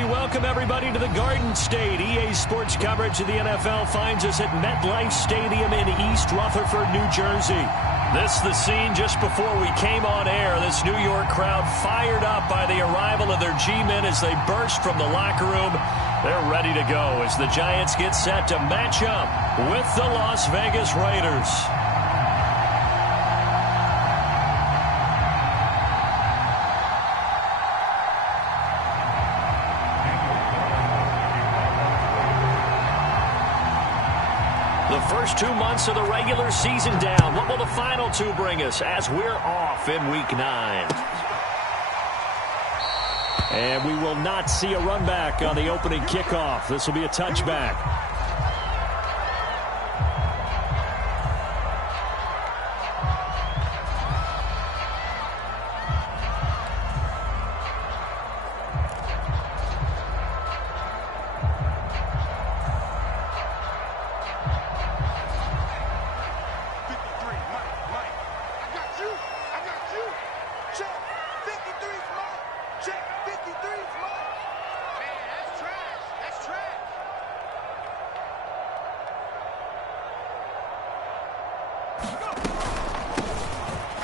we welcome everybody to the Garden State. EA Sports coverage of the NFL finds us at MetLife Stadium in East Rutherford, New Jersey. This is the scene just before we came on air. This New York crowd fired up by the arrival of their G-men as they burst from the locker room. They're ready to go as the Giants get set to match up with the Las Vegas Raiders. The first 2 months of the regular season down. What will the final two bring us as we're off in Week 9? And we will not see a run back on the opening kickoff. This will be a touchback.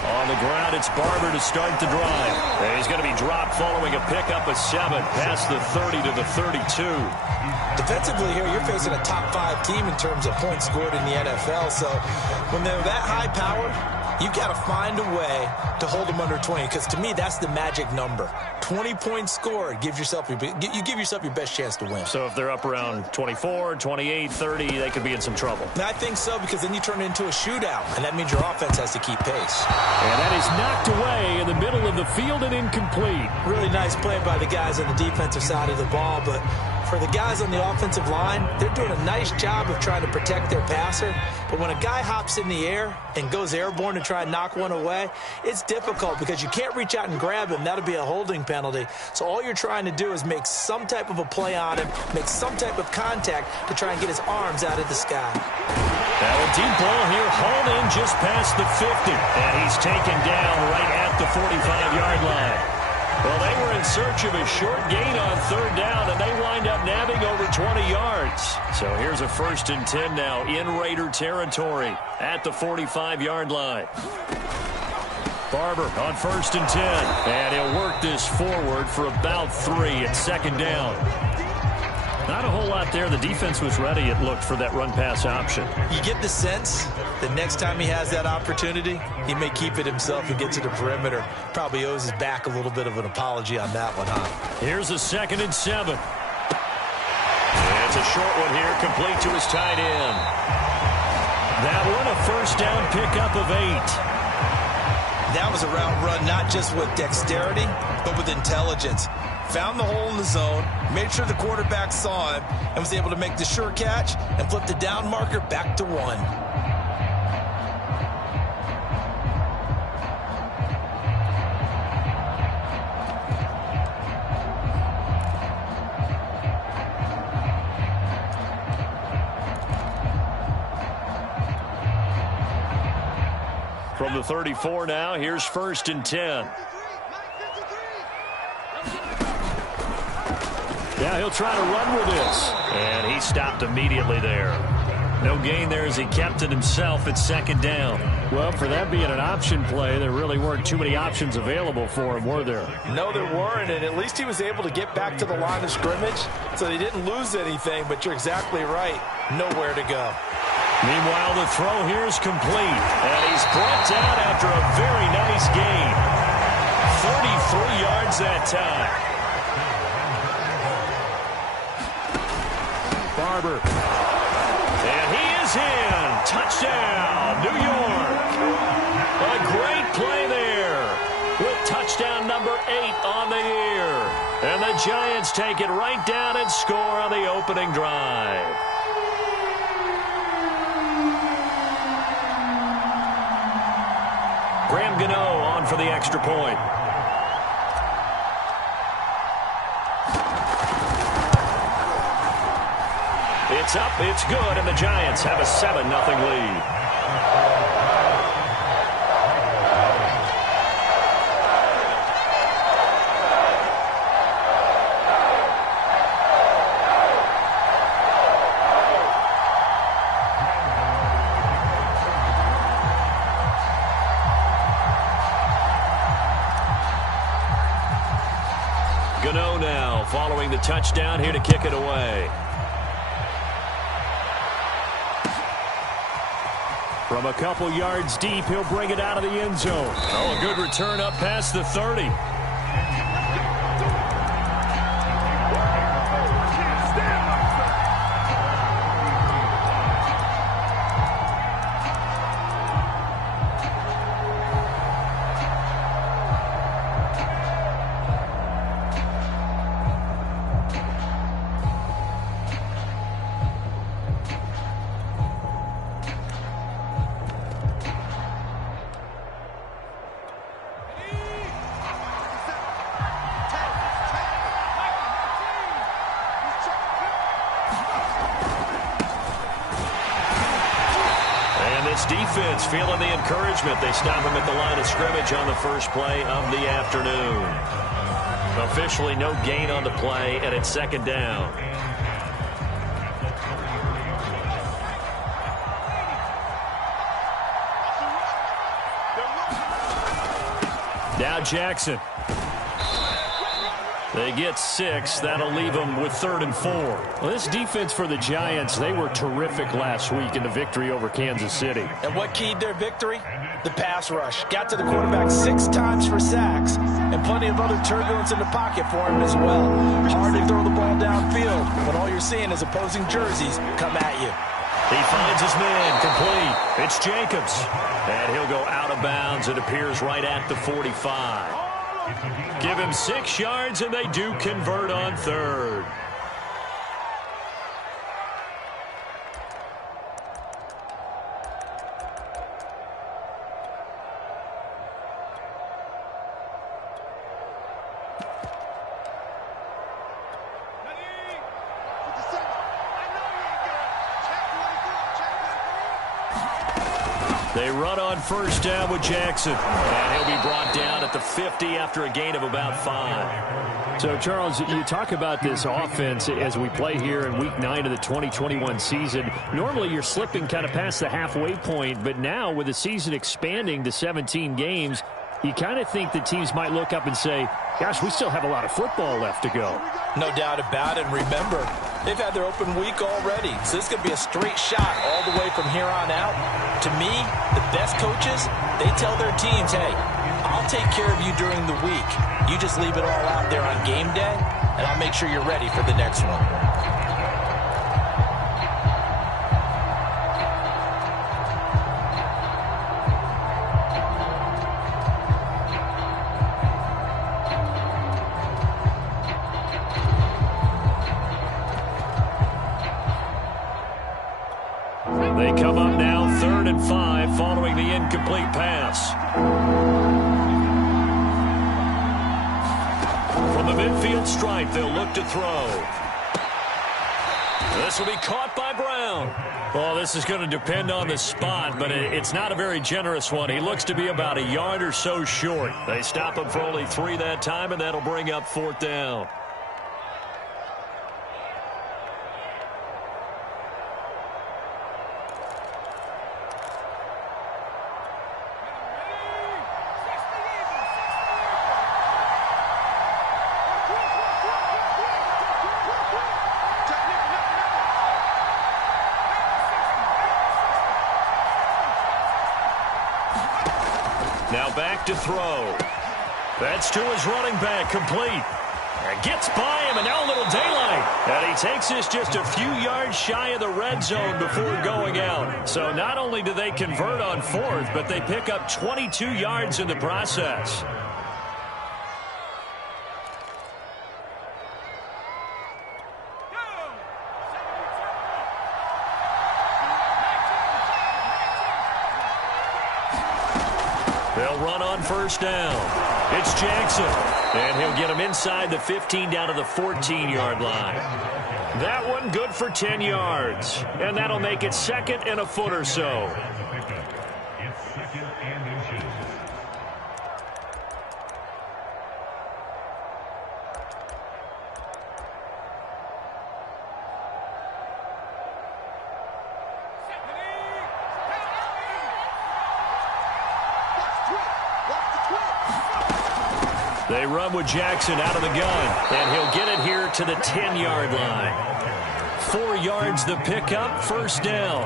On the ground, it's Barber to start the drive. And he's going to be dropped following a pickup of 7 past the 30 to the 32. Defensively here, you're facing a top 5 team in terms of points scored in the NFL. So when they're that high powered, you've got to find a way to hold them under 20. Because to me, that's the magic number. 20 points scored, you give yourself your best chance to win. So if they're up around 24, 28, 30, they could be in some trouble. I think so, because then you turn it into a shootout, and that means your offense has to keep pace. And that is knocked away in the middle of the field and incomplete. Really nice play by the guys on the defensive side of the ball, but for the guys on the offensive line, they're doing a nice job of trying to protect their passer. But when a guy hops in the air and goes airborne to try and knock one away, it's difficult because you can't reach out and grab him. That'll be a holding penalty. So all you're trying to do is make some type of a play on him, make some type of contact to try and get his arms out of the sky. Now a deep ball here, hauled in just past the 50. And he's taken down right at the 45-yard line. Well, they were in search of a short gain on 3rd down, and they wind up nabbing over 20 yards. So here's a 1st and 10 now in Raider territory at the 45-yard line. Barber on 1st and 10, and he'll work this forward for about 3 at 2nd down. Not a whole lot there. The defense was ready, it looked, for that run-pass option. You get the sense that next time he has that opportunity, he may keep it himself and get to the perimeter. Probably owes his back a little bit of an apology on that one, huh? Here's a 2nd and 7. It's a short one here, complete to his tight end. That one, a 1st down pickup of 8. That was a route run not just with dexterity, but with intelligence. Found the hole in the zone, made sure the quarterback saw him, and was able to make the sure catch and flip the down marker back to 1. From the 34 now, here's 1st and 10. Yeah, he'll try to run with this. And he stopped immediately there. No gain there as he kept it himself at 2nd down. Well, for that being an option play, there really weren't too many options available for him, were there? No, there weren't, and at least he was able to get back to the line of scrimmage, so they didn't lose anything, but you're exactly right. Nowhere to go. Meanwhile, the throw here is complete, and he's brought down after a very nice gain. 33 yards that time. Barber. And he is in. Touchdown, New York. A great play there with touchdown number 8 on the year. And the Giants take it right down and score on the opening drive. Graham Gano on for the extra point. It's up, it's good, and the Giants have a 7-0 lead. following the touchdown, here to kick it away. From a couple yards deep, he'll bring it out of the end zone. Oh, a good return up past the 30. Defense feeling the encouragement. They stop him at the line of scrimmage on the first play of the afternoon. Officially no gain on the play, and it's second down. Now Jackson. They get 6. That'll leave them with 3rd and 4. Well, this defense for the Giants, they were terrific last week in the victory over Kansas City. And what keyed their victory? The pass rush. Got to the quarterback 6 times for sacks, and plenty of other turbulence in the pocket for him as well. Hard to throw the ball downfield when all you're seeing is opposing jerseys come at you. He finds his man, complete. It's Jacobs. And he'll go out of bounds. It appears right at the 45. Give him 6 yards, and they do convert on 3rd. They run on first down with Jackson. And he'll be brought down at the 50 after a gain of about 5. So, Charles, you talk about this offense as we play here in Week 9 of the 2021 season. Normally, you're slipping kind of past the halfway point, but now with the season expanding to 17 games, you kind of think the teams might look up and say, gosh, we still have a lot of football left to go. No doubt about it. And remember, they've had their open week already, so this could be a straight shot all the way from here on out. To me, the best coaches, they tell their teams, hey, I'll take care of you during the week. You just leave it all out there on game day, and I'll make sure you're ready for the next one. They come up now 3rd and 5 following the incomplete pass. From the midfield stripe, they'll look to throw. This will be caught by Brown. Well, this is going to depend on the spot, but it's not a very generous one. He looks to be about a yard or so short. They stop him for only 3 that time, and that'll bring up 4th down. Now back to throw. That's to his running back, complete. And gets by him, and now a little daylight. And he takes this just a few yards shy of the red zone before going out. So not only do they convert on 4th, but they pick up 22 yards in the process. They'll run on first down. It's Jackson. And he'll get him inside the 15 down to the 14-yard line. That one good for 10 yards. And that'll make it 2nd and a foot or so. They run with Jackson out of the gun, and he'll get it here to the 10-yard line. 4 yards the pickup, first down.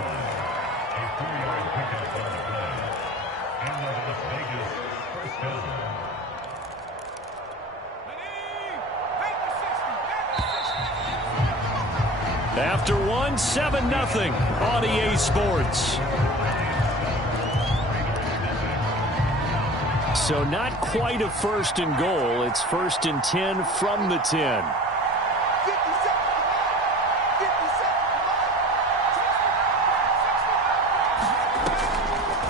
After one, 7-0 on EA Sports. So not quite a first and goal. It's first and 10 from the 10.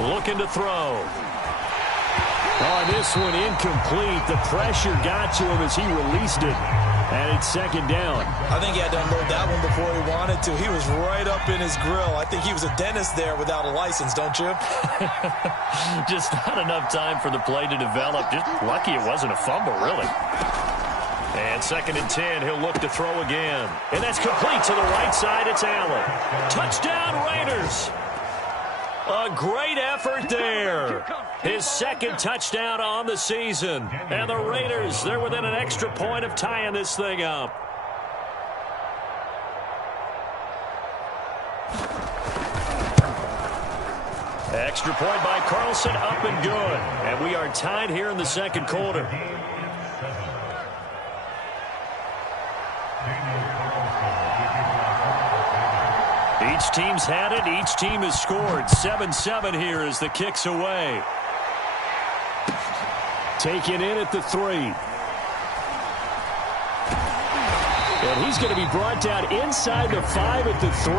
Looking to throw. On this one, incomplete. The pressure got to him as he released it. And it's second down. I think he had to unload that one before he wanted to. He was right up in his grill. I think he was a dentist there without a license, don't you? Just not enough time for the play to develop. Just lucky it wasn't a fumble, really. And second and 10, he'll look to throw again. And that's complete to the right side. It's Allen. Touchdown, Raiders. A great effort there. His second touchdown on the season. And the Raiders, they're within an extra point of tying this thing up. Extra point by Carlson, up and good. And we are tied here in the second quarter. Each team's had it. Each team has scored. 7-7 here as the kick's away. Taken in at the 3. And he's going to be brought down inside the 5 at the 3.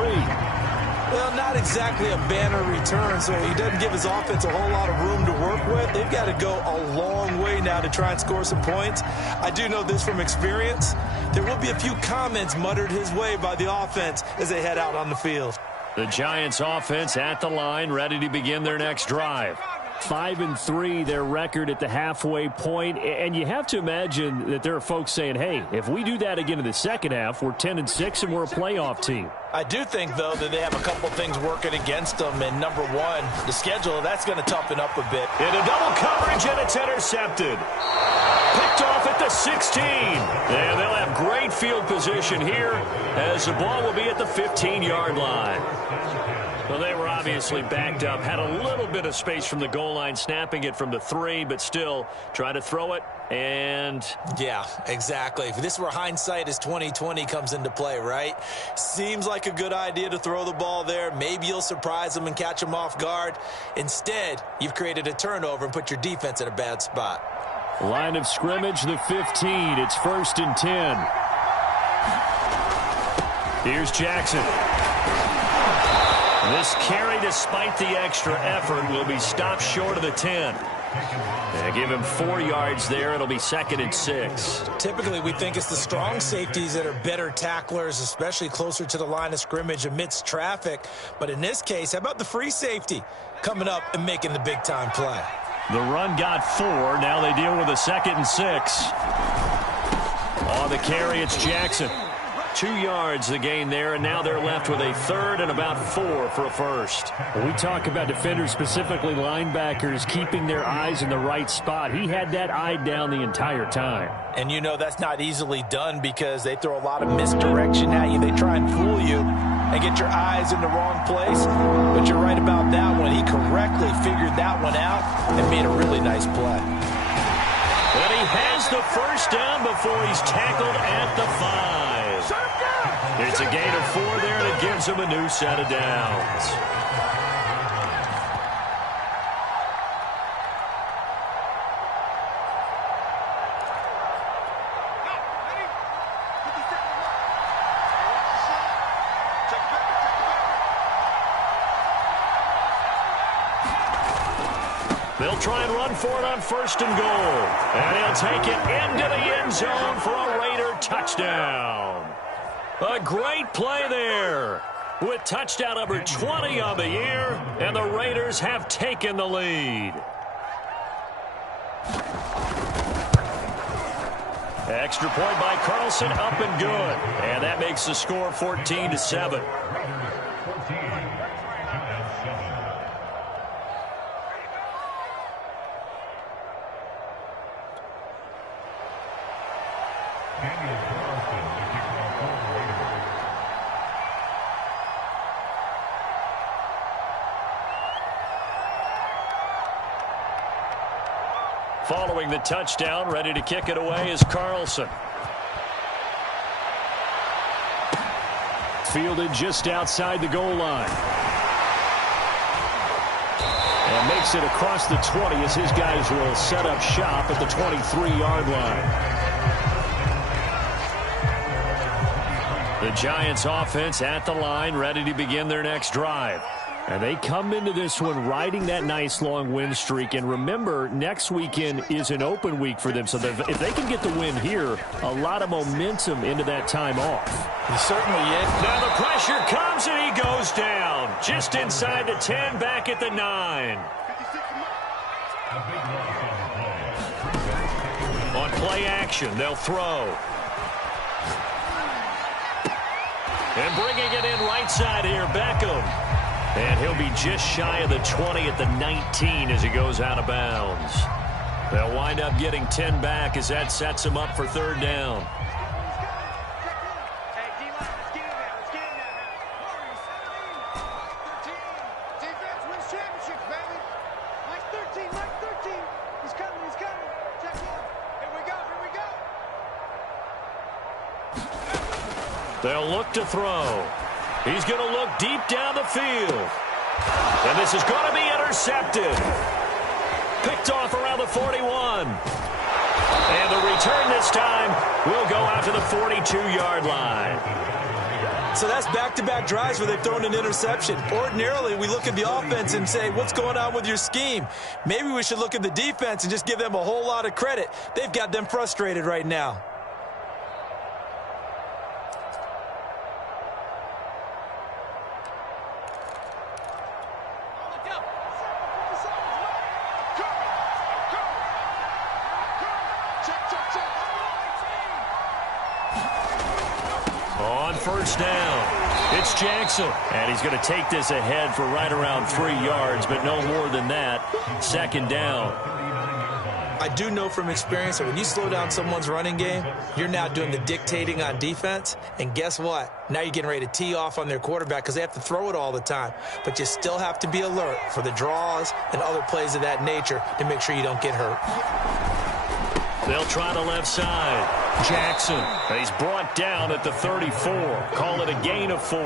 Well, not exactly a banner return, so he doesn't give his offense a whole lot of room to work with. They've got to go a long way now to try and score some points. I do know this from experience. There will be a few comments muttered his way by the offense as they head out on the field. The Giants offense at the line, ready to begin their next drive. 5-3, their record at the halfway point. And you have to imagine that there are folks saying, hey, if we do that again in the second half, we're 10-6 and we're a playoff team. I do think, though, that they have a couple things working against them. And number one, the schedule, that's going to toughen up a bit. Into double coverage, and it's intercepted. Picked off at the 16. And they'll have great field position here as the ball will be at the 15-yard line. Well, they were obviously backed up, had a little bit of space from the goal line, snapping it from the 3, but still try to throw it, and... Yeah, exactly. If this were hindsight as 2020 comes into play, right? Seems like a good idea to throw the ball there. Maybe you'll surprise them and catch them off guard. Instead, you've created a turnover and put your defense in a bad spot. Line of scrimmage, the 15. It's first and 10. Here's Jackson. This carry, despite the extra effort, will be stopped short of the 10. They give him 4 yards there. It'll be second and 6. Typically, we think it's the strong safeties that are better tacklers, especially closer to the line of scrimmage amidst traffic. But in this case, how about the free safety coming up and making the big-time play? The run got 4. Now they deal with a second and 6. On the carry, it's Jackson. 2 yards the gain there, and now they're left with a third and about 4 for a first. When we talk about defenders, specifically linebackers, keeping their eyes in the right spot. He had that eye down the entire time. And you know that's not easily done because they throw a lot of misdirection at you. They try and fool you and get your eyes in the wrong place. But you're right about that one. He correctly figured that one out and made a really nice play. And he has the first down before he's tackled at the 5. It's a gain of 4 there, and it gives him a new set of downs. They'll try and run for it on first and goal. And he'll take it into the end zone for a Raider touchdown. A great play there with touchdown number 20 on the year, and the Raiders have taken the lead. Extra point by Carlson, up and good. And that makes the score 14-7. Following the touchdown, ready to kick it away is Carlson. Fielded just outside the goal line. And makes it across the 20 as his guys will set up shop at the 23-yard line. The Giants offense at the line, ready to begin their next drive. And they come into this one riding that nice long win streak. And remember, next weekend is an open week for them. So if they can get the win here, a lot of momentum into that time off. He certainly is. Now the pressure comes and he goes down. Just inside the 10, back at the 9. On play action, they'll throw. And bringing it in right side here, Beckham. And he'll be just shy of the 20 at the 19 as he goes out of bounds. They'll wind up getting 10 back as that sets him up for third down. They'll look to throw. He's going to look deep down the field. And this is going to be intercepted. Picked off around the 41. And the return this time will go out to the 42-yard line. So that's back-to-back drives where they've thrown an interception. Ordinarily, we look at the offense and say, what's going on with your scheme? Maybe we should look at the defense and just give them a whole lot of credit. They've got them frustrated right now. First down. It's Jackson. And he's going to take this ahead for right around 3 yards, but no more than that. Second down. I do know from experience that when you slow down someone's running game, you're now doing the dictating on defense. And guess what? Now you're getting ready to tee off on their quarterback because they have to throw it all the time. But you still have to be alert for the draws and other plays of that nature to make sure you don't get hurt. They'll try the left side. Jackson. He's brought down at the 34. Call it a gain of 4.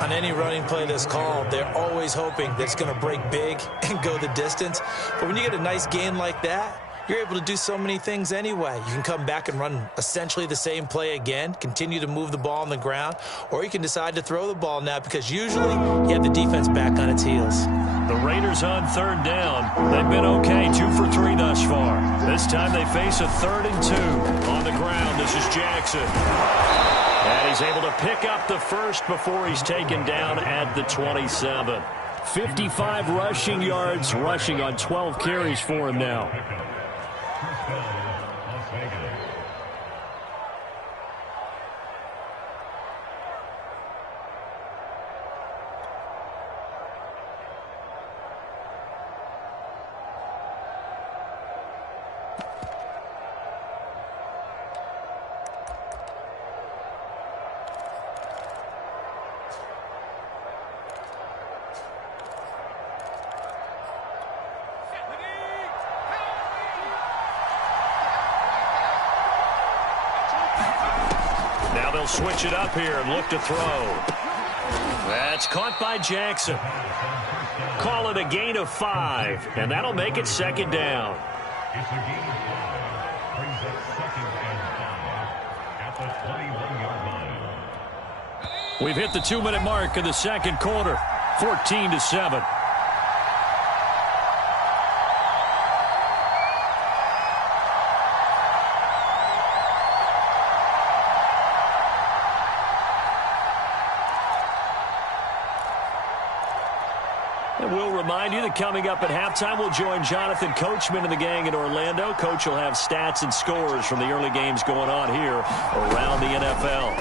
On any running play that's called, they're always hoping that it's going to break big and go the distance. But when you get a nice gain like that, you're able to do so many things anyway. You can come back and run essentially the same play again, continue to move the ball on the ground, or you can decide to throw the ball now because usually you have the defense back on its heels. The Raiders on third down. They've been okay, 2 for 3 thus far. This time they face a 3rd and 2 on the ground. This is Jackson. And he's able to pick up the first before he's taken down at the 27. 55 rushing yards, rushing on 12 carries for him now. Switch it up here and look to throw. That's caught by Jackson. Call it a gain of 5, and that'll make it second down. We've hit the 2-minute mark in the second quarter. 14-7. We'll remind you that coming up at halftime, we'll join Jonathan Coachman and the gang in Orlando. Coach will have stats and scores from the early games going on here around the NFL.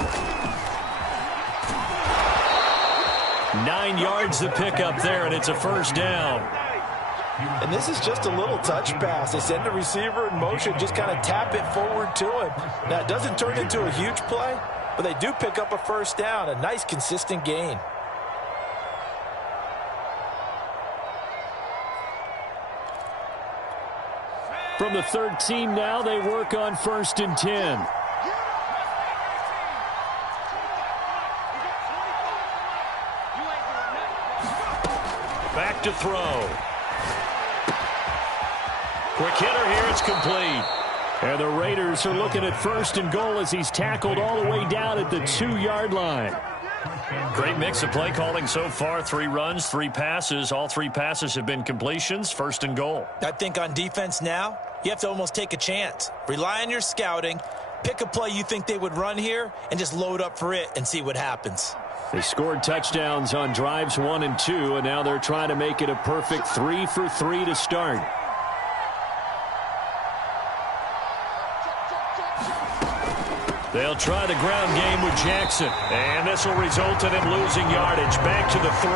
9 yards to pick up there, and it's a first down. And this is just a little touch pass. They send the receiver in motion, just kind of tap it forward to him. Now, it doesn't turn into a huge play, but they do pick up a first down, a nice, consistent gain. From the 13 now, they work on 1st and 10. Back to throw. Quick hitter here. It's complete. And the Raiders are looking at 1st and goal as he's tackled all the way down at the 2-yard line. Great mix of play calling so far. 3 runs, 3 passes. All 3 passes have been completions. 1st and goal. I think on defense now, you have to almost take a chance. Rely on your scouting. Pick a play you think they would run here and just load up for it and see what happens. They scored touchdowns on drives 1 and 2, and now they're trying to make it a perfect 3 for 3 to start. They'll try the ground game with Jackson. And this will result in him losing yardage. Back to the 3.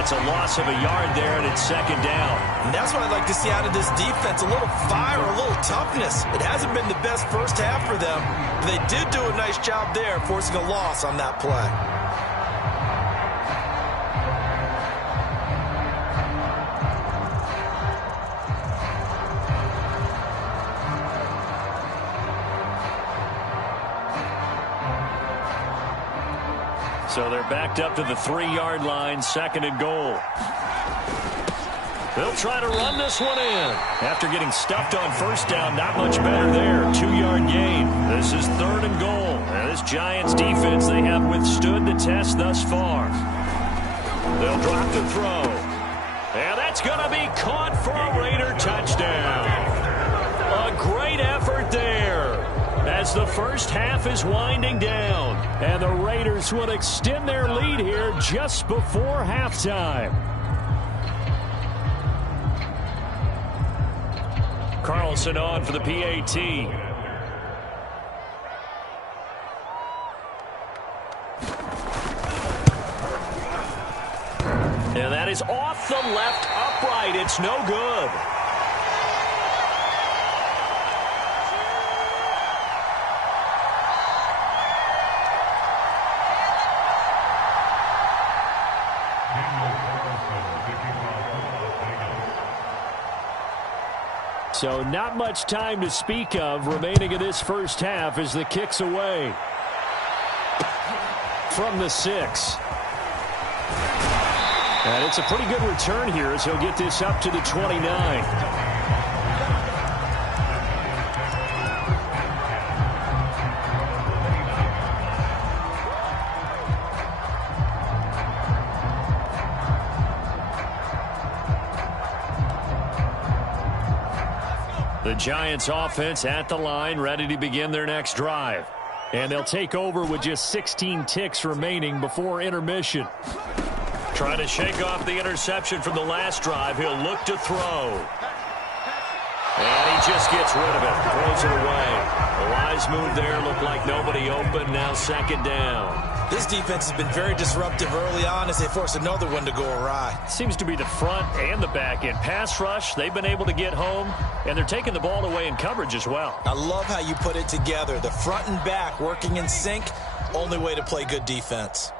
It's a loss of a yard there, and it's 2nd down. And that's what I'd like to see out of this defense. A little fire, a little toughness. It hasn't been the best first half for them. But they did do a nice job there, forcing a loss on that play. So they're backed up to the 3-yard line, 2nd and goal. They'll try to run this one in. After getting stuffed on 1st down, not much better there. 2-yard gain. This is 3rd and goal. Now this Giants defense, they have withstood the test thus far. They'll drop the throw. And that's going to be caught for a Raider touchdown. A great effort there as the first half is winding down. And the Raiders will extend their lead here just before halftime. Carlson on for the PAT. And that is off the left upright. It's no good. So not much time to speak of remaining in this first half as the kick's away. From the 6. And it's a pretty good return here as he'll get this up to the 29. The Giants offense at the line, ready to begin their next drive. And they'll take over with just 16 ticks remaining before intermission. Trying to shake off the interception from the last drive. He'll look to throw. And he just gets rid of it. Throws it away. A wise move there. Looked like nobody open. Now 2nd down. This defense has been very disruptive early on as they force another one to go awry. Seems to be the front and the back end. Pass rush, they've been able to get home, and they're taking the ball away in coverage as well. I love how you put it together. The front and back working in sync. Only way to play good defense.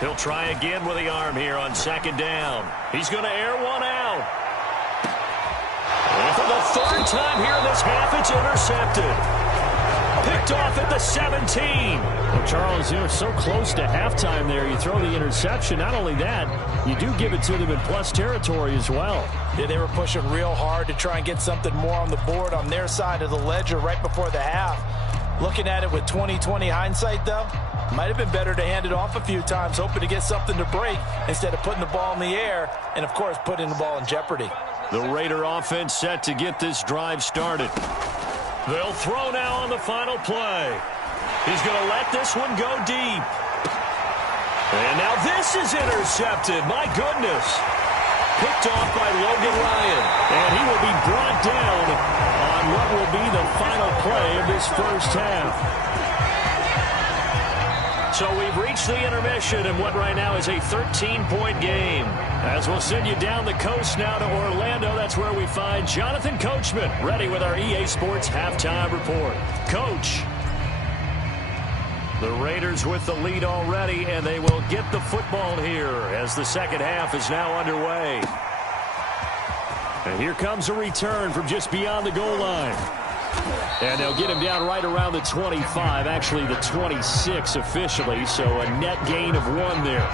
He'll try again with the arm here on 2nd down. He's going to air one out. And for the 3rd time here in this half, it's intercepted. Picked off at the 17. Well, Charles, you're so close to halftime there. You throw the interception. Not only that, you do give it to them in plus territory as well. Yeah, they were pushing real hard to try and get something more on the board on their side of the ledger right before the half. Looking at it with 20/20 hindsight, though, might have been better to hand it off a few times, hoping to get something to break instead of putting the ball in the air and, of course, putting the ball in jeopardy. The Raider offense set to get this drive started. They'll throw now on the final play. He's going to let this one go deep. And now this is intercepted. My goodness. Picked off by Logan Ryan. And he will be brought down on what will be the final play of this first half. So we've reached the intermission in what right now is a 13-point game. As we'll send you down the coast now to Orlando, that's where we find Jonathan Coachman ready with our EA Sports Halftime Report. Coach. The Raiders with the lead already, and they will get the football here as the second half is now underway. And here comes a return from just beyond the goal line. And they'll get him down right around the 25, actually the 26 officially, so a net gain of 1 there.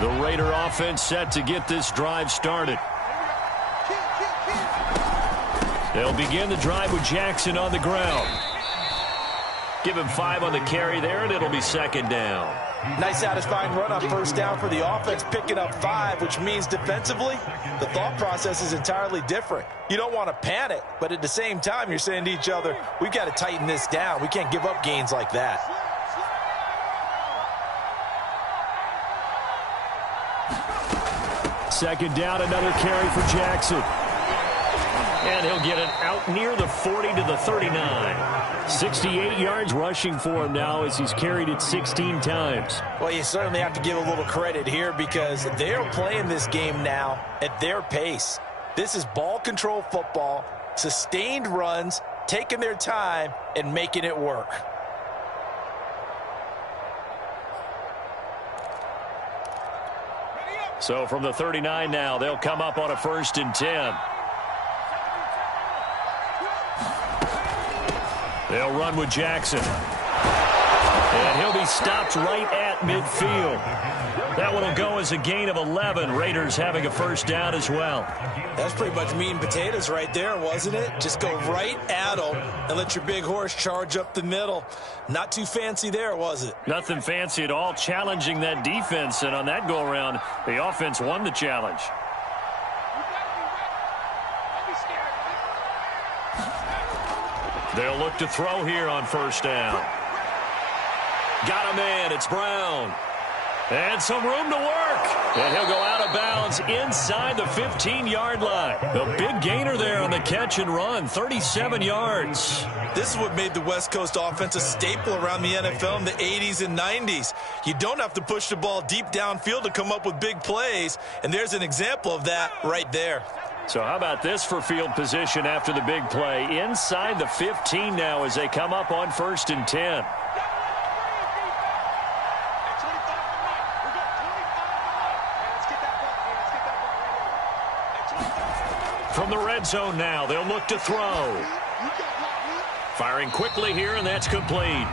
The Raider offense set to get this drive started. They'll begin the drive with Jackson on the ground. Give him 5 on the carry there, and it'll be second down. Nice satisfying run on first down for the offense, picking up 5, which means defensively, the thought process is entirely different. You don't want to panic, but at the same time, you're saying to each other, we've got to tighten this down. We can't give up gains like that. Second down, another carry for Jackson. And he'll get it out near the 40 to the 39. 68 yards rushing for him now as he's carried it 16 times. Well, you certainly have to give a little credit here because they're playing this game now at their pace. This is ball control football, sustained runs, taking their time and making it work. So from the 39 now, they'll come up on a 1st and 10. They'll run with Jackson. And he'll be stopped right at midfield. That one will go as a gain of 11. Raiders having a first down as well. That's pretty much meat and potatoes right there, wasn't it? Just go right at them and let your big horse charge up the middle. Not too fancy there, was it? Nothing fancy at all, challenging that defense. And on that go-around, the offense won the challenge. They'll look to throw here on first down. Got a man. It's Brown. And some room to work. And he'll go out of bounds inside the 15-yard line. The big gainer there on the catch and run, 37 yards. This is what made the West Coast offense a staple around the NFL in the 80s and 90s. You don't have to push the ball deep downfield to come up with big plays, and there's an example of that right there. So how about this for field position after the big play? Inside the 15 now as they come up on 1st and 10. From the red zone now, they'll look to throw. Firing quickly here, and that's complete.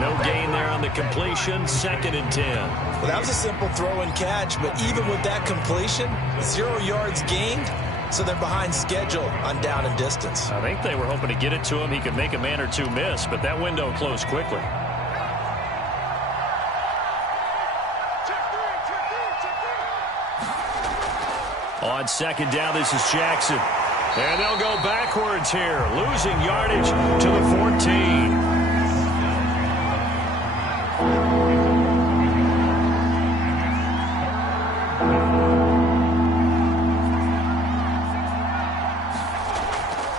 No gain there on the completion, 2nd and 10. Well, that was a simple throw and catch, but even with that completion, 0 yards gained, so they're behind schedule on down and distance. I think they were hoping to get it to him. He could make a man or two miss, but that window closed quickly. On second down, this is Jackson. And they'll go backwards here, losing yardage to the 14.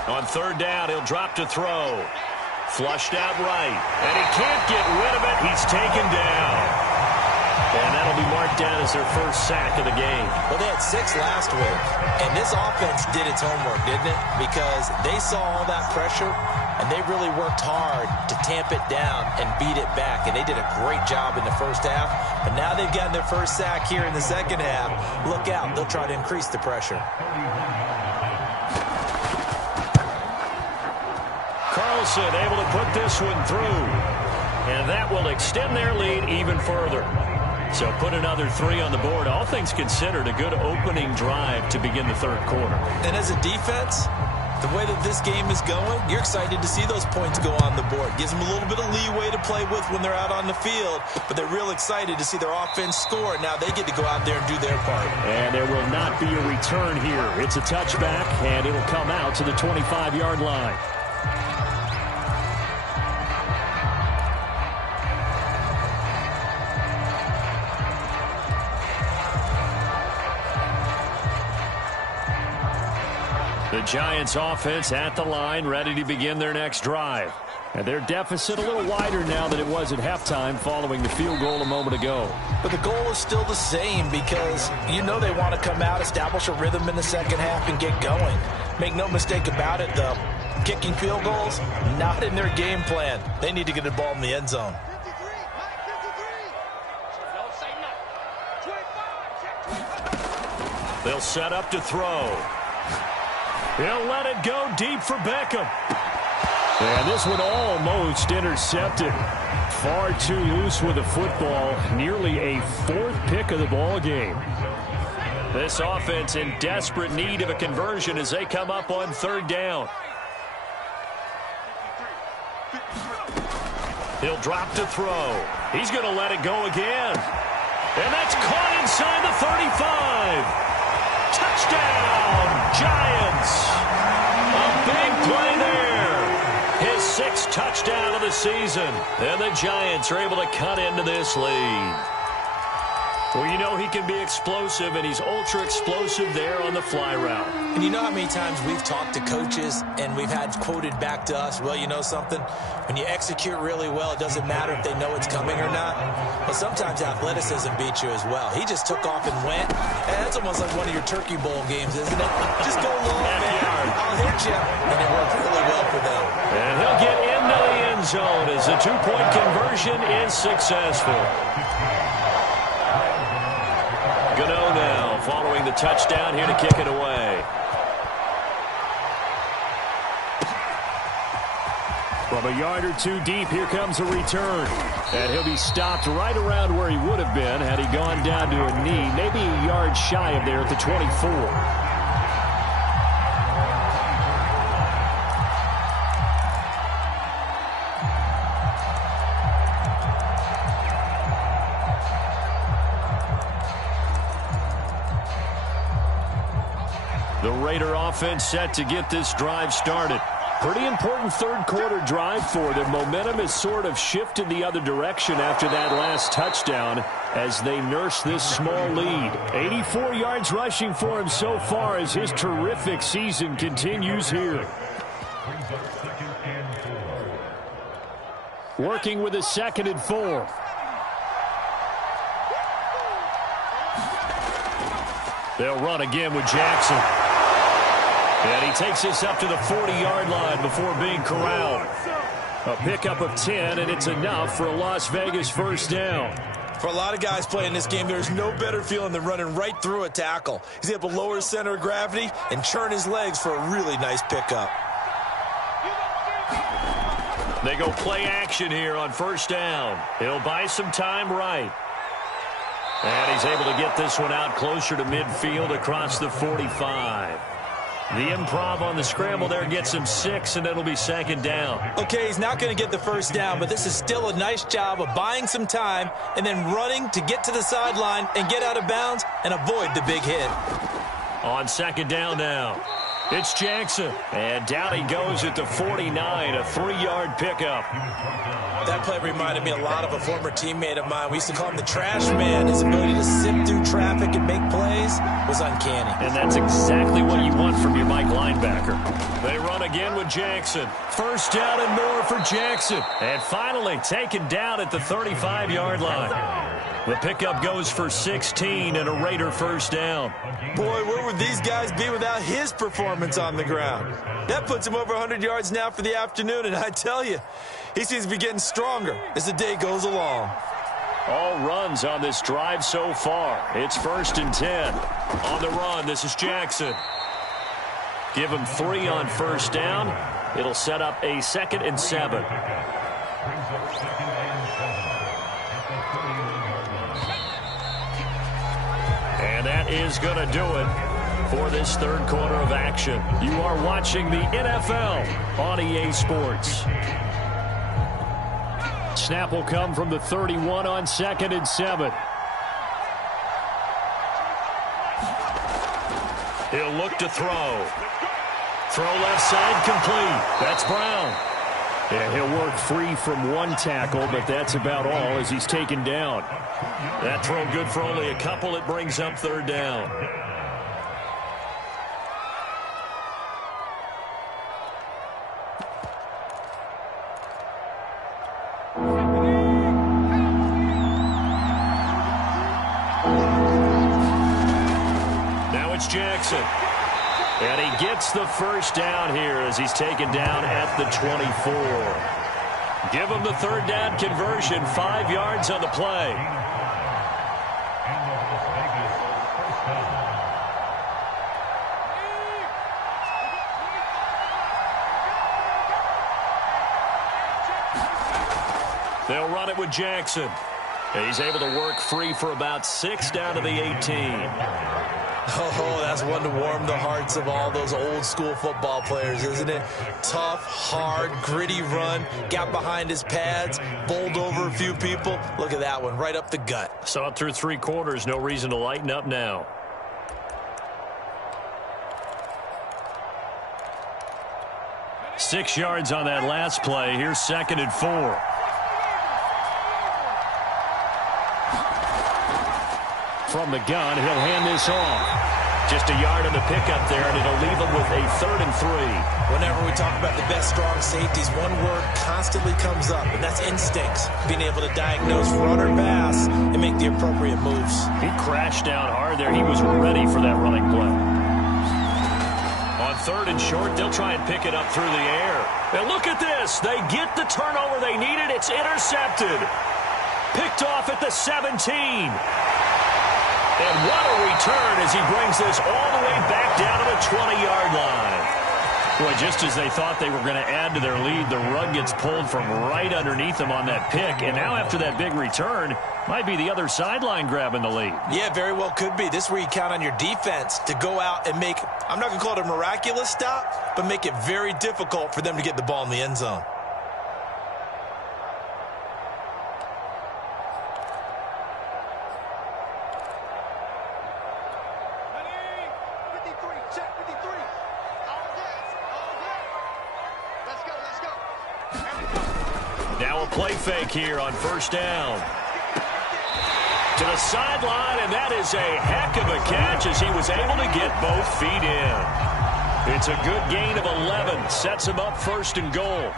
On third down, he'll drop to throw. Flushed out right. And he can't get rid of it. He's taken down. And that'll be marked down as their first sack of the game. Well, they had 6 last week, and this offense did its homework, didn't it? Because they saw all that pressure, and they really worked hard to tamp it down and beat it back, and they did a great job in the first half. But now they've gotten their first sack here in the second half. Look out. They'll try to increase the pressure. Carlson able to put this one through. And that will extend their lead even further. So put another 3 on the board. All things considered, a good opening drive to begin the third quarter. And as a defense, the way that this game is going, you're excited to see those points go on the board. Gives them a little bit of leeway to play with when they're out on the field, but they're real excited to see their offense score. Now they get to go out there and do their part. And there will not be a return here. It's a touchback, and it'll come out to the 25-yard line. The Giants offense at the line, ready to begin their next drive. And their deficit a little wider now than it was at halftime following the field goal a moment ago. But the goal is still the same because you know they want to come out, establish a rhythm in the second half, and get going. Make no mistake about it, though. Kicking field goals, not in their game plan. They need to get the ball in the end zone. They'll set up to throw. He'll let it go deep for Beckham. And this one almost intercepted. Far too loose with the football. Nearly a fourth pick of the ball game. This offense in desperate need of a conversion as they come up on third down. He'll drop to throw. He's going to let it go again. And that's caught inside the 35. Touchdown, Giants. A big play there. His sixth touchdown of the season. And the Giants are able to cut into this lead. Well, you know he can be explosive, and he's ultra-explosive there on the fly route. And you know how many times we've talked to coaches and we've had quoted back to us, well, you know something? When you execute really well, it doesn't matter if they know it's coming or not. But sometimes athleticism beats you as well. He just took off and went. And that's almost like one of your Turkey Bowl games, isn't it? Just go long, man. I'll hit you. And it worked really well for them. And he'll get into the end zone as the two-point conversion is successful. Gano now following the touchdown here to kick it away. From a yard or two deep, here comes a return. And he'll be stopped right around where he would have been had he gone down to a knee, maybe a yard shy of there at the 24. The Raider offense set to get this drive started. Pretty important third quarter drive for them. Momentum has sort of shifted the other direction after that last touchdown as they nurse this small lead. 84 yards rushing for him so far as his terrific season continues here. Working with a 2nd and 4. They'll run again with Jackson. And he takes this up to the 40-yard line before being corralled. A pickup of 10, and it's enough for a Las Vegas first down. For a lot of guys playing this game, there's no better feeling than running right through a tackle. He's able to lower his center of gravity and churn his legs for a really nice pickup. They go play action here on first down. He'll buy some time right. And he's able to get this one out closer to midfield across the 45. The improv on the scramble there gets him 6, and it'll be 2nd down. Okay, he's not going to get the first down, but this is still a nice job of buying some time and then running to get to the sideline and get out of bounds and avoid the big hit. On 2nd down now, it's Jackson. And down he goes at the 49, a 3-yard pickup. That play reminded me a lot of a former teammate of mine. We used to call him the trash man. His ability to sift through traffic and make plays was uncanny. And that's exactly what you want from your Mike linebacker. They run again with Jackson. First down and more for Jackson. And finally taken down at the 35-yard line. The pickup goes for 16 and a Raider first down. Boy, where would these guys be without his performance on the ground? That puts him over 100 yards now for the afternoon, and I tell you, he seems to be getting stronger as the day goes along. All runs on this drive so far. It's 1st and 10. On the run, this is Jackson. Give him 3 on first down. It'll set up a 2nd and 7. And that is going to do it for this third quarter of action. You are watching the NFL on EA Sports. Snap will come from the 31 on 2nd and 7. He'll look to throw. Throw left side complete. That's Brown. And he'll work free from one tackle, but that's about all as he's taken down. That throw good for only a couple. It brings up 3rd down. Jackson. And he gets the first down here as he's taken down at the 24. Give him the third down conversion, 5 yards on the play. They'll run it with Jackson. He's able to work free for about 6 down to the 18. Oh, that's one to warm the hearts of all those old school football players, isn't it? Tough, hard, gritty run, got behind his pads, bowled over a few people. Look at that one, right up the gut. Saw it through 3 quarters, no reason to lighten up now. Six yards on that last play. Here's 2nd and 4. From the gun, he'll hand this off. Just a yard on the pickup there, and it'll leave him with a 3rd and 3. Whenever we talk about the best strong safeties, one word constantly comes up, and that's instincts. Being able to diagnose run or pass and make the appropriate moves. He crashed down hard there. He was ready for that running play. On 3rd and short, they'll try and pick it up through the air. And look at this. They get the turnover they needed. It's intercepted. Picked off at the 17. And what a return as he brings this all the way back down to the 20-yard line. Boy, just as they thought they were going to add to their lead, the rug gets pulled from right underneath them on that pick. And now after that big return, might be the other sideline grabbing the lead. Yeah, very well could be. This is where you count on your defense to go out and make, I'm not going to call it a miraculous stop, but make it very difficult for them to get the ball in the end zone. Now a play fake here on 1st down. To the sideline, and that is a heck of a catch as he was able to get both feet in. It's a good gain of 11. Sets him up 1st and goal.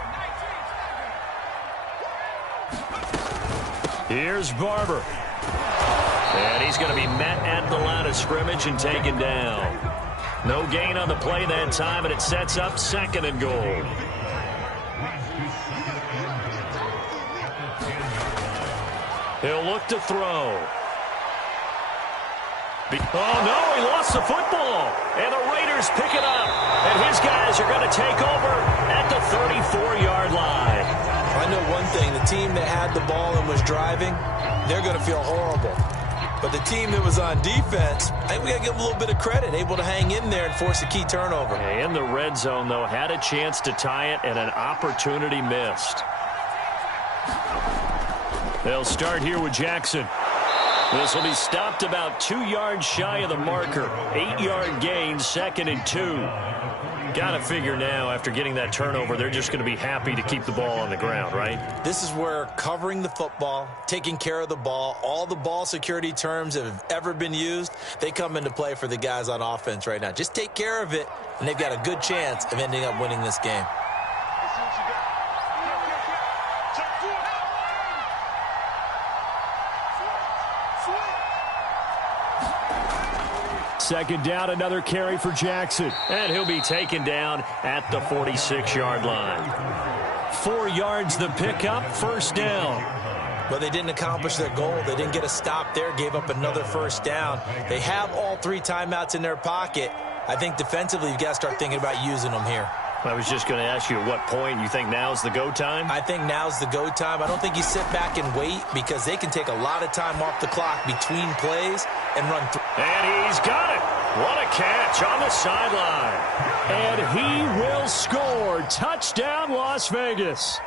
Here's Barber. And he's going to be met at the line of scrimmage and taken down. No gain on the play that time, and it sets up 2nd and goal. He'll look to throw. Oh, no, he lost the football. And the Raiders pick it up. And his guys are going to take over at the 34-yard line. I know one thing. The team that had the ball and was driving, they're going to feel horrible. But the team that was on defense, I think we got to give them a little bit of credit, able to hang in there and force a key turnover. In the red zone, though, had a chance to tie it and an opportunity missed. They'll start here with Jackson. This will be stopped about 2 yards shy of the marker. 8-yard gain, 2nd and 2. Got to figure now, after getting that turnover, they're just going to be happy to keep the ball on the ground, right? This is where covering the football, taking care of the ball, all the ball security terms that have ever been used, they come into play for the guys on offense right now. Just take care of it, and they've got a good chance of ending up winning this game. Second down, another carry for Jackson. And he'll be taken down at the 46-yard line. 4 yards the pickup, 1st down. But they didn't accomplish their goal. They didn't get a stop there, gave up another 1st down. They have all 3 timeouts in their pocket. I think defensively you've got to start thinking about using them here. I was just going to ask you at what point you think now's the go time? I think now's the go time. I don't think you sit back and wait because they can take a lot of time off the clock between plays and run through. And he's got it. What a catch on the sideline. And he will score. Touchdown, Las Vegas.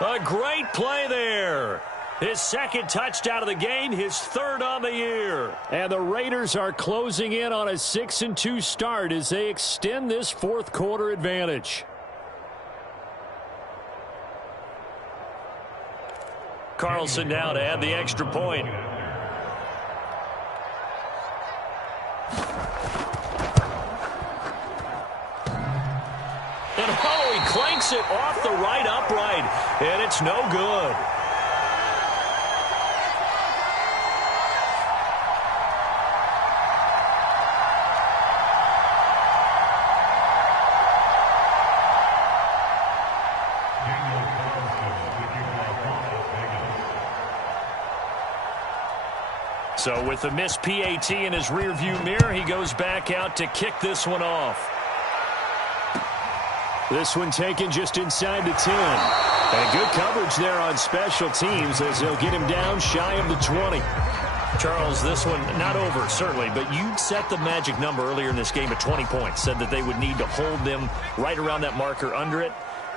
A great play there. His 2nd touchdown of the game, his 3rd on the year. And the Raiders are closing in on a 6-2 start as they extend this 4th quarter advantage. Carlson now to add the extra point. And he clanks it off the right upright, and it's no good. So with the missed PAT in his rearview mirror, he goes back out to kick this one off. This one taken just inside the 10. And good coverage there on special teams as they'll get him down shy of the 20. Charles, this one not over, certainly, but you set the magic number earlier in this game at 20 points. Said that they would need to hold them right around that marker under it.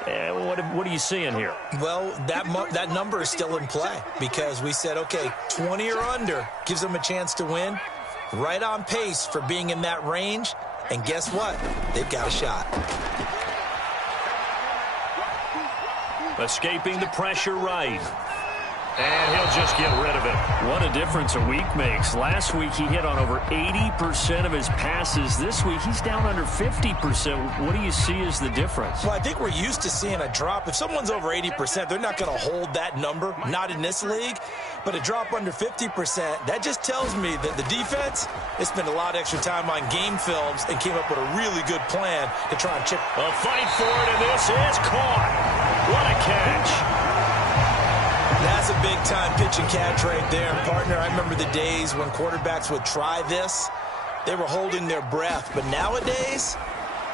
What are you seeing here? Well, that number is still in play because we said, okay, 20 or under gives them a chance to win. Right on pace for being in that range. And guess what? They've got a shot. Escaping the pressure right. And he'll just get rid of it. What a difference a week makes. Last week he hit on over 80% of his passes. This week he's down under 50%. What do you see as the difference? Well, I think we're used to seeing a drop. If someone's over 80%, they're not going to hold that number, not in this league. But a drop under 50%, that just tells me that the defense, they spent a lot of extra time on game films and came up with a really good plan to try and chip. A fight for it, and this is caught. What a catch. That's a big-time pitch and catch right there. And partner, I remember the days when quarterbacks would try this. They were holding their breath. But nowadays,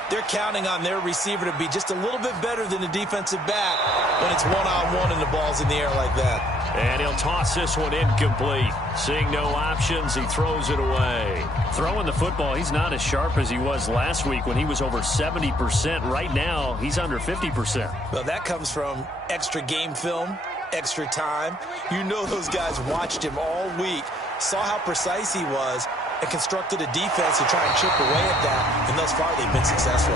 they're counting on their receiver to be just a little bit better than the defensive back when it's one-on-one and the ball's in the air like that. And he'll toss this one incomplete. Seeing no options, he throws it away. Throwing the football, he's not as sharp as he was last week when he was over 70%. Right now, he's under 50%. Well, that comes from extra game film, extra time. You know those guys watched him all week, saw how precise he was, and constructed a defense to try and chip away at that, and thus far they've been successful.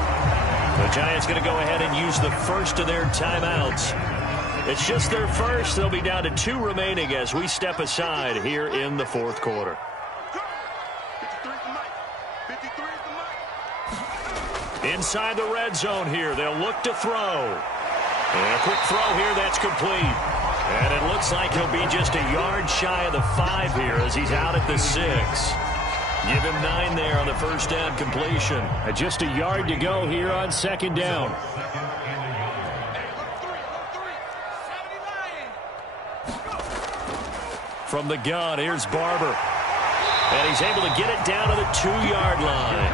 The Giants going to go ahead and use the first of their timeouts. It's just their first. They'll be down to 2 remaining as we step aside here in the fourth quarter. Inside the red zone here, they'll look to throw. And a quick throw here, that's complete. And it looks like he'll be just a yard shy of the 5 here as he's out at the 6. Give him 9 there on the first down completion. Just a yard to go here on second down. From the gun, here's Barber. And he's able to get it down to the 2-yard line.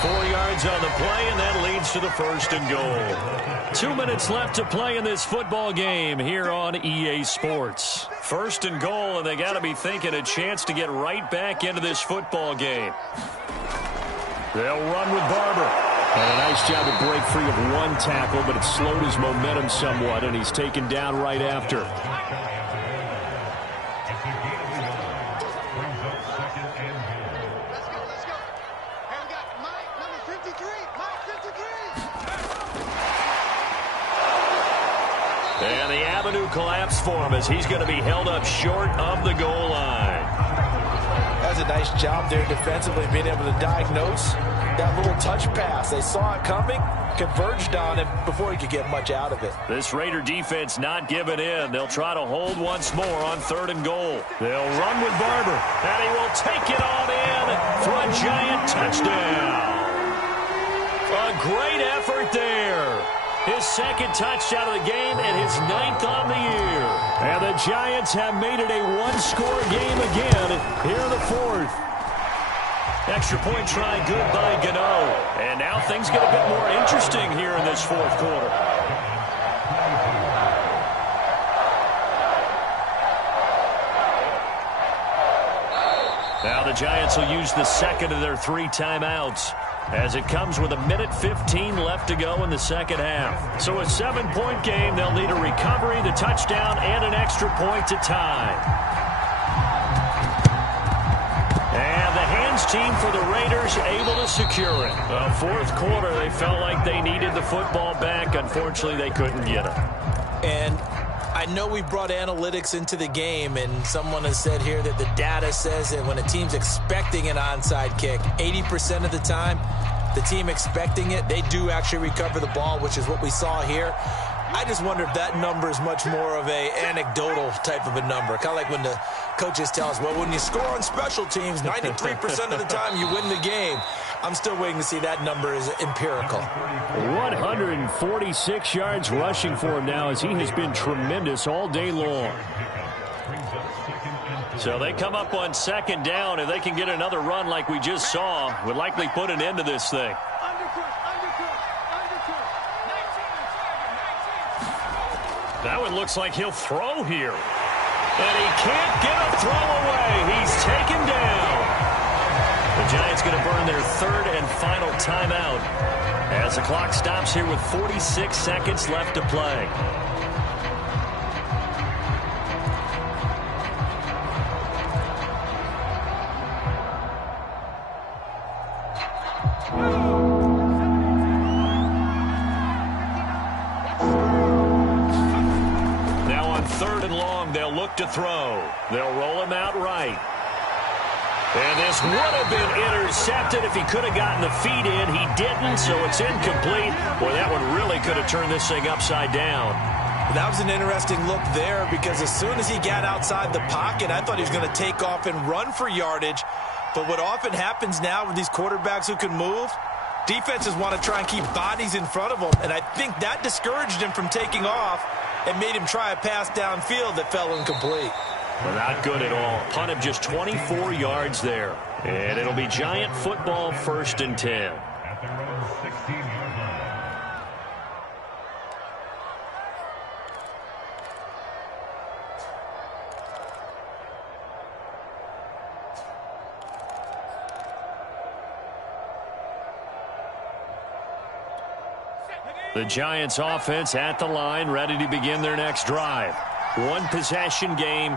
4 yards on the play, and that leads to the first and goal. 2 minutes left to play in this football game here on EA Sports. First and goal, and they got to be thinking a chance to get right back into this football game. They'll run with Barber. And a nice job to break free of one tackle, but it slowed his momentum somewhat, and he's taken down right after. And the avenue collapsed for him as he's going to be held up short of the goal line. That's a nice job there defensively, being able to diagnose that little touch pass. They saw it coming, converged on him before he could get much out of it. This Raider defense not giving in. They'll try to hold once more on 3rd and goal. They'll run with Barber, and he will take it on in for a Giant touchdown. A great effort there. His second touchdown of the game and his 9th on the year. And the Giants have made it a one-score game again here in the 4th. Extra point try good by Gano. And now things get a bit more interesting here in this 4th quarter. Now the Giants will use the second of their 3 timeouts, as it comes with 1:15 left to go in the second half. So a 7-point game, they'll need a recovery, the touchdown, and an extra point to tie. And the hands team for the Raiders able to secure it. Well, 4th quarter, they felt like they needed the football back. Unfortunately, they couldn't get it. And I know we brought analytics into the game, and someone has said here that the data says that when a team's expecting an onside kick, 80% of the time, the team expecting it, they do actually recover the ball, which is what we saw here. I just wonder if that number is much more of a anecdotal type of a number. Kind of like when the coaches tell us, well, when you score on special teams, 93% of the time you win the game. I'm still waiting to see that number is empirical. 146 yards rushing for him now as he has been tremendous all day long. So they come up on second down. If they can get another run like we just saw, would likely put an end to this thing. That one looks like he'll throw here. And he can't get a throw away. He's taken down. The Giants going to burn their third and final timeout as the clock stops here with 46 seconds left to play. To throw. They'll roll him out right. And this would have been intercepted if he could have gotten the feet in. He didn't, so it's incomplete. Boy, that one really could have turned this thing upside down. That was an interesting look there because as soon as he got outside the pocket, I thought he was going to take off and run for yardage. But what often happens now with these quarterbacks who can move, defenses want to try and keep bodies in front of them, and I think that discouraged him from taking off and made him try a pass downfield that fell incomplete. Well, not good at all. Punt of just 24 yards there. And it'll be Giant football, 1st and 10. The Giants offense at the line, ready to begin their next drive. One possession game,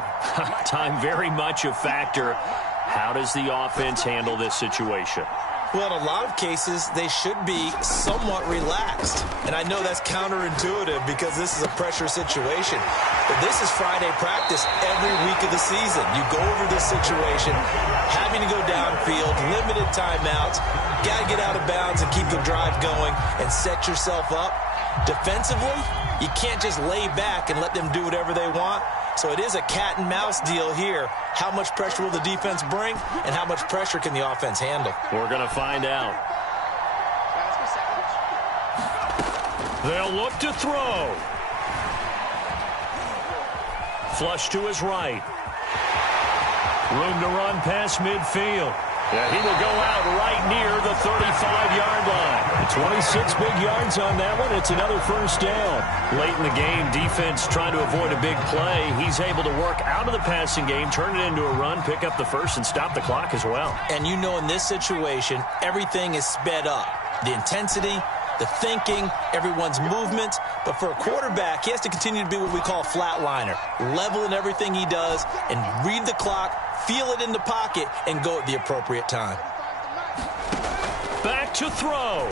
time very much a factor. How does the offense handle this situation? Well, in a lot of cases, they should be somewhat relaxed. And I know that's counterintuitive because this is a pressure situation. But this is Friday practice every week of the season. You go over this situation, having to go downfield, limited timeouts, got to get out of bounds and keep the drive going and set yourself up. Defensively, you can't just lay back and let them do whatever they want. So it is a cat and mouse deal here. How much pressure will the defense bring, and how much pressure can the offense handle? We're going to find out. They'll look to throw. Flush to his right. Room to run past midfield. Yeah, he will go out right near the 35-yard line. 26 big yards on that one. It's another first down. Late in the game, defense trying to avoid a big play. He's able to work out of the passing game, turn it into a run, pick up the first, and stop the clock as well. And you know in this situation, everything is sped up. The intensity, the thinking, everyone's movement. But for a quarterback, he has to continue to be what we call a flatliner. Level in everything he does and read the clock, feel it in the pocket, and go at the appropriate time. Back to throw.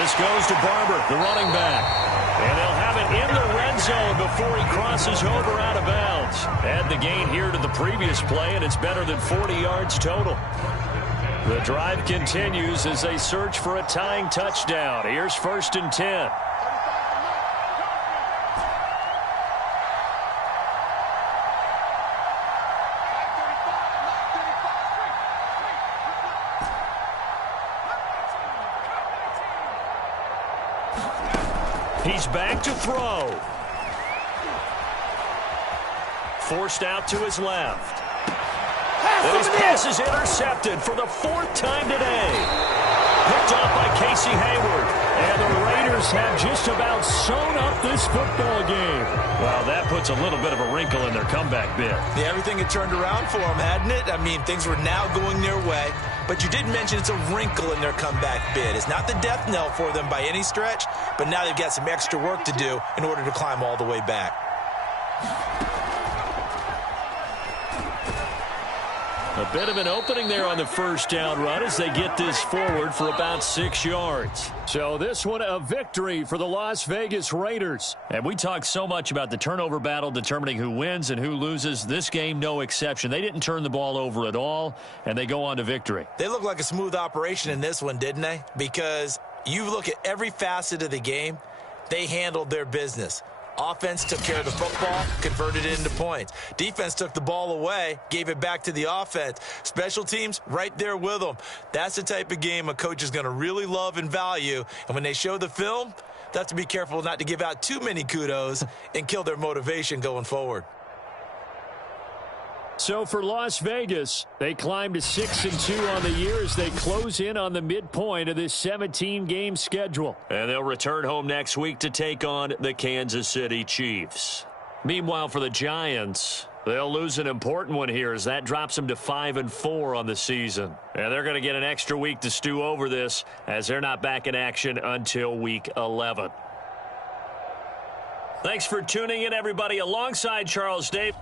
This goes to Barber, the running back. And they'll have it in the red zone before he crosses over out of bounds. Add the gain here to the previous play, and it's better than 40 yards total. The drive continues as they search for a tying touchdown. Here's 1st and 10. He's back to throw. Forced out to his left. And his pass is intercepted for the 4th time today. Picked off by Casey Hayward. And the Raiders have just about sewn up this football game. Well, that puts a little bit of a wrinkle in their comeback bid. Yeah, everything had turned around for them, hadn't it? I mean, things were now going their way. But you did mention it's a wrinkle in their comeback bid. It's not the death knell for them by any stretch, but now they've got some extra work to do in order to climb all the way back. A bit of an opening there on the first down run as they get this forward for about 6 yards. So this one a victory for the Las Vegas Raiders. And we talk so much about the turnover battle determining who wins and who loses. This game, no exception. They didn't turn the ball over at all, and they go on to victory. They look like a smooth operation in this one, didn't they? Because you look at every facet of the game, they handled their business. Offense took care of the football, converted it into points. Defense took the ball away, gave it back to the offense. Special teams, right there with them. That's the type of game a coach is going to really love and value. And when they show the film, they have to be careful not to give out too many kudos and kill their motivation going forward. So for Las Vegas, they climb to 6-2 on the year as they close in on the midpoint of this 17-game schedule. And they'll return home next week to take on the Kansas City Chiefs. Meanwhile, for the Giants, they'll lose an important one here as that drops them to 5-4 on the season. And they're going to get an extra week to stew over this as they're not back in action until week 11. Thanks for tuning in, everybody. Alongside Charles Davis.